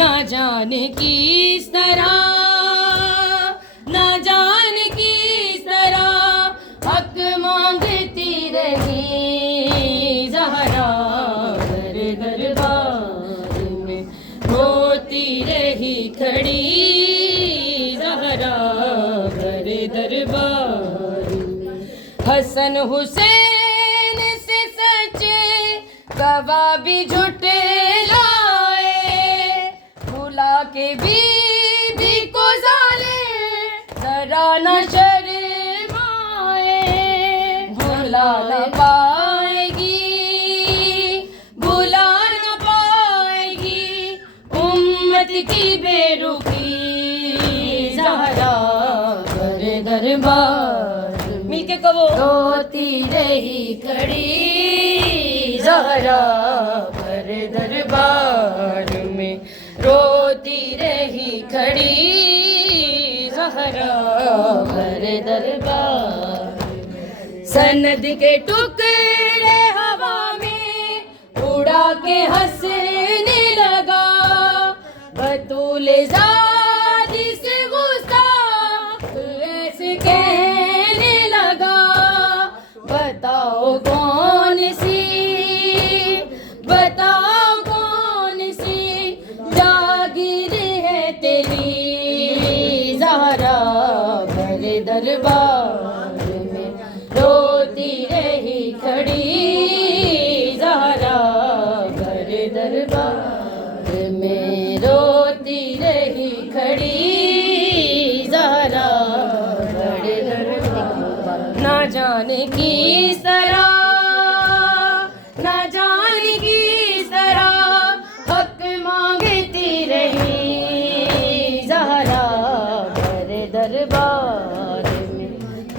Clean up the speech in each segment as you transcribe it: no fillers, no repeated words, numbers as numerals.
نہ جانے کس طرح، نہ جانے کس طرح حق مانگتی رہی زہرا در دربار میں، روتی رہی کھڑی زہرا در دربار میں۔ حسن حسین سے سچے گواہ بھی جھوٹے لائے، بھلا کے بی بی کو ظالم ذرا نہ شرمائے، بھلا نہ پائے گی، بھلا نہ پائے گی امت کی بے رخی زہرا در دربار۔ مل کے کہو، روتی رہی کھڑی زہرا در دربار میں، روتی رہی کھڑی زہرا در دربار میں۔ سند کے ٹکڑے ہوا میں اڑا کے ہنسنے لگا، بطول زادی سے گستاخ ایسے کہنے لگا، بتاؤ کون سی، بتاؤ کون سی جاگیر ہے تیری زہرا در دربار میں، روتی رہی کھڑی زہرا در دربار میں، روتی رہی کھڑی زہرا در دربار۔ نہ جانے کس طرح، نہ جانے کس طرح حق مانگتی رہی زہرا در دربار میں،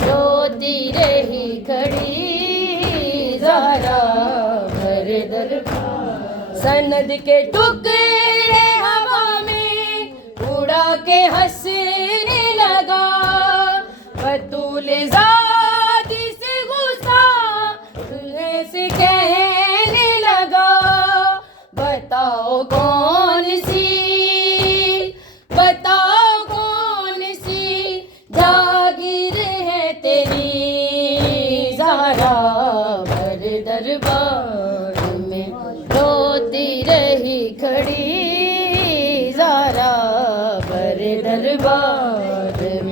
روتی رہی کھڑی زہرا در دربار۔ سند کے ٹکڑے ہوا میں اڑا کے ہنسنے لگا، بطول زادی سے گستاخ ایسے کہنے لگا، بتاؤ کون سی، بتاؤ کون سی جاگیر ہے تیری زہرا در دربار میں، روتی رہی کھڑی زہرا در دربار میں۔